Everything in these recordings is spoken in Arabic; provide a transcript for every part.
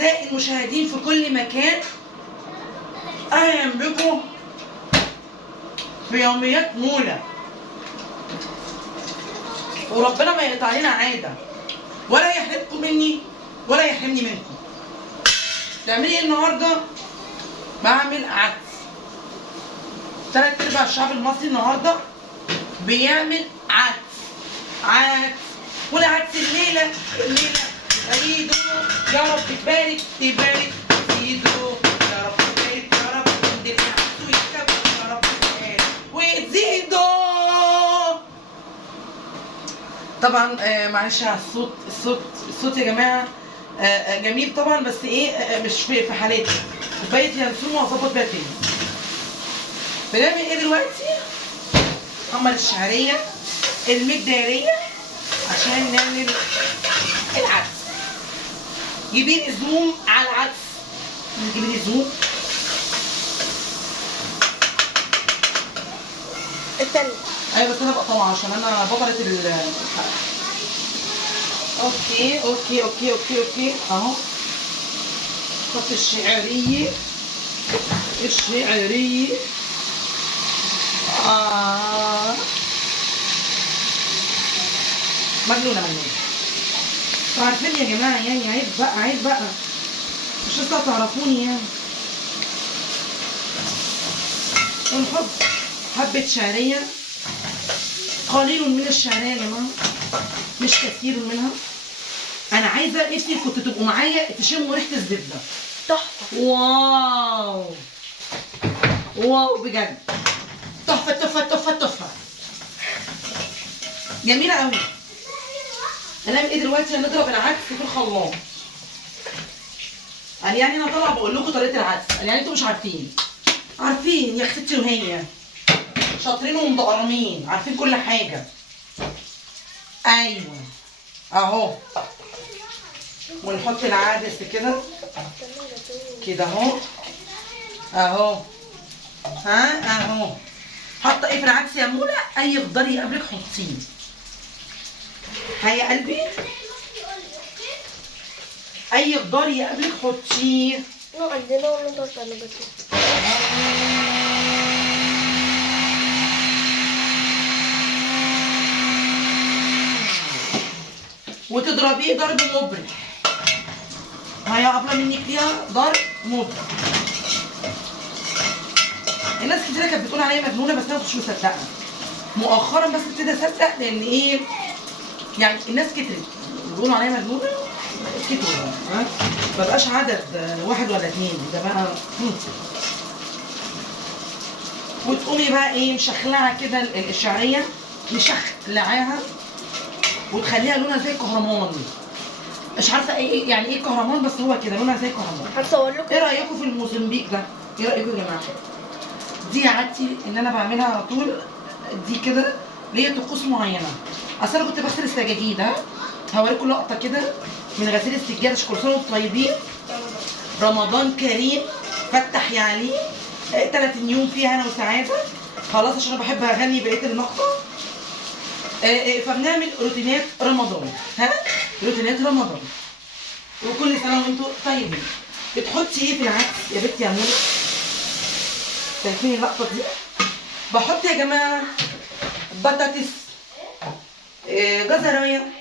أعزائي المشاهدين في كل مكان، أهلا بكم في يوميات مولى. وربنا ما يقطع لنا عادة ولا يحرمكم مني ولا يحرمني منكم. تعملي ايه النهارده؟ بعمل عدس. 3/4 الشعب المصري النهارده بيعمل عدس والعدس الليله عيده يا رب تبارك زيده يا رب تبارك يا رب عند العدس ويكتب يا رب تبارك وتزيده. طبعا معلش على الصوت يا جماعه. جميل طبعا، بس ايه مش في حالاتي. كوبايه ينسون وهظبط بيها تاني. بنعمل ايه دلوقتي؟ نحمر الشعريه المداريه عشان نعمل العدس. جيبي لي زوم على العدس، جيبي لي زوم. استنى. ايوه بس انا بقى طبعا عشان انا بطلة اوكي اهو. حط الشعريه مجنونه. انتوا عارفين يا جماعه، يعني عيب بقى مش لسه تعرفوني يعني. ونحط حبه شعريه، قليل من الشعريه يا جماعه، مش كثير منها. انا عايزه نفسي كنتوا تبقوا معايا تشموا ريحه الزبده. تحفه. واو بجد، تحفه جميله قوي. هنعمل ايه دلوقتي؟ هنضرب العدس في الخلاط. يعني انا طالعه بقول لكم طريقه العدس، يعني انتوا مش عارفين يا اختي وهي شاطرين ومدقرمين عارفين كل حاجه. ايوه اهو. ونحط العدس كده اهو اهو. حاطه ايه في العدس يا منى؟ اي خضار يقابلك حطيه. هيا قلبي، اي خضار يقابلك حطيه. عندنا ونضغط على بس. وتضربيه ضرب مبرح. هيا قبل منك ليها ضرب مبرح. الناس كتير كانت بتقول عليا مجنونه، بس انا ما كنتش مصدقه. مؤخرا بس ابتدي اصدق، لان ايه يعني الناس كترت بيقولوا عليا مجنونه كتروا. ما بقاش عدد واحد ولا اتنين، ده بقى. وتقومي بقى ايه مشخلعه كده الشعريه، مشخلعاها وتخليها لونها زي الكهرمان. مش عارفه ايه يعني ايه كهرمان، بس هو كده لونها زي الكهرمان. هصور لكم. ايه رايكم في الموزمبيق ده؟ ايه رايكم يا جماعه؟ دي عادتي ان انا بعملها على طول. دي كده ليا طقوس معينه. اصل انا كنت بغسل السجاجيد. هوريكم لقطه كده من غسيل السجاد. كل سنه وانتم طيبين، رمضان كريم، فتح يا عليم. 3 يوم فيها انا وسعاده. خلاص عشان انا بحب اغني بقيه المقطع. فبنعمل روتينات رمضان. روتينات رمضان. وكل سنه وانتم طيبين. بتحطي ايه في العدس يا بنتي يا منى؟ شايفين اللقطه دي؟ بحط يا جماعه بطاطس، جزرايه،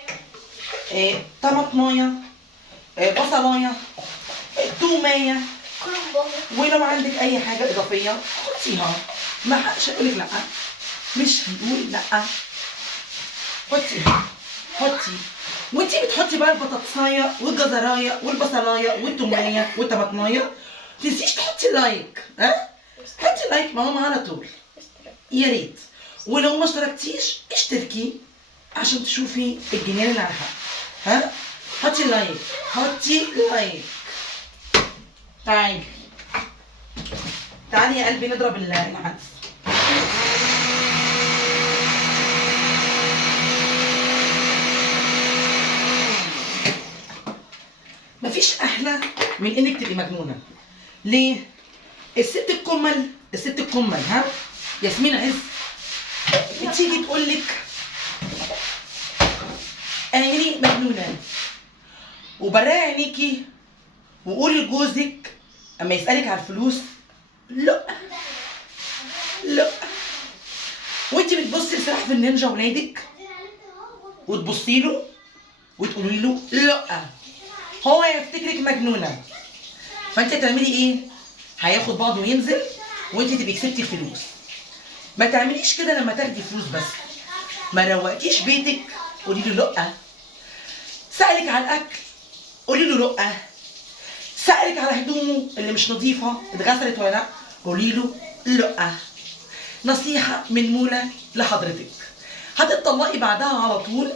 طماطمايه، بصلايه، تومايه. ولو عندك اي حاجه اضافيه حطيها. ما حدش هيقولك لا، مش هنقول لا. حطي. وانتي بتحطي بقى البطاطسايه والجزرايه والبصلايه والتومايه والطماطمايه. متنسيش تحطي لايك. حطي لايك معاهم على طول يا ريت. ولو ما اشتركتيش اشتركي عشان تشوفي الجنان اللي على الحق. حطي لايك. تعالي يا قلبي نضرب العدس. مفيش احلى من انك تبقي مجنونه. ليه؟ الست الكمل ياسمين عز بتيجي تقول لك اميري مجنونه وبراء عينيكي وقولي لجوزك اما يسالك على الفلوس لا لا. وانت بتبصي لسلاحف النينجا ولادك وتبصي له وتقولي له لا، هو هيفتكرك مجنونه. فانت تعملي ايه؟ هياخد بعضه وينزل وانت تبقي كسبتي الفلوس. ما تعمليش كده لما تاخدي فلوس بس. ما روقتيش بيتك قولي له لا. سألك على الاكل قولي له لا. سألك على هدومه اللي مش نظيفه اتغسلت ولا لا قولي له لا. نصيحه من مولى لحضرتك. هتطلقي بعدها على طول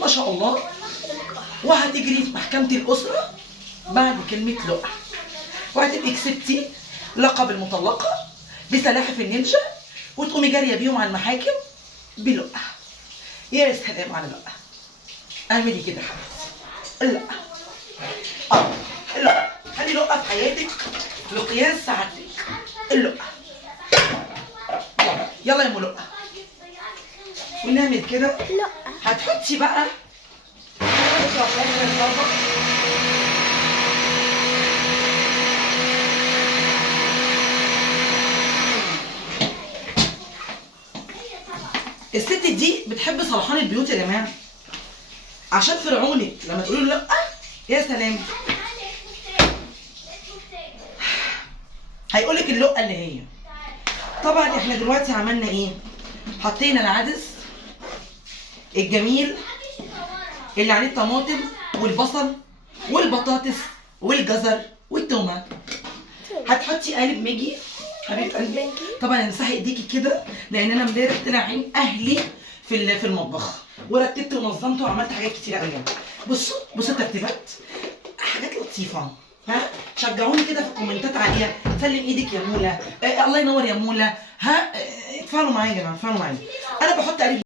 ما شاء الله، وهتجري في محكمه الاسره بعد كلمه لا، وهتبقي كسبتي لقب المطلقه بسلاحف النينجا، وتقومي جاريه بيهم على المحاكم بلقة. يا سلام على لقة. اعملي كده حبيبتي. لا لا، خلي لقة في حياتك لقياس سعادتك. اللقة يلا يا ام لقة. ونعمل كده. لا. هتحطي بقى الست دي بتحب صلحان البيوت يا جماعه، عشان فرعونك لما تقولي له لا يا سلام هيقولك اللقه اللي هي. طبعا احنا دلوقتي عملنا ايه؟ حطينا العدس الجميل اللي عليه الطماطم والبصل والبطاطس والجزر والتومه. هتحطي قالب ماجي حبيبه قلبي. طبعا امسحي ايديكي كده لان انا امبارح طلع عين اهلي في المطبخ، ورتبت ونظمت وعملت حاجات كتير قوي. بصوا الترتيبات حاجات لطيفه. ها شجعوني كده في الكومنتات عليها. سلم ايدك يا مولا، الله ينور يا مولا. ها اتفاعلوا معايا يا جماعه، اتفاعلوا معايا. انا بحط قالب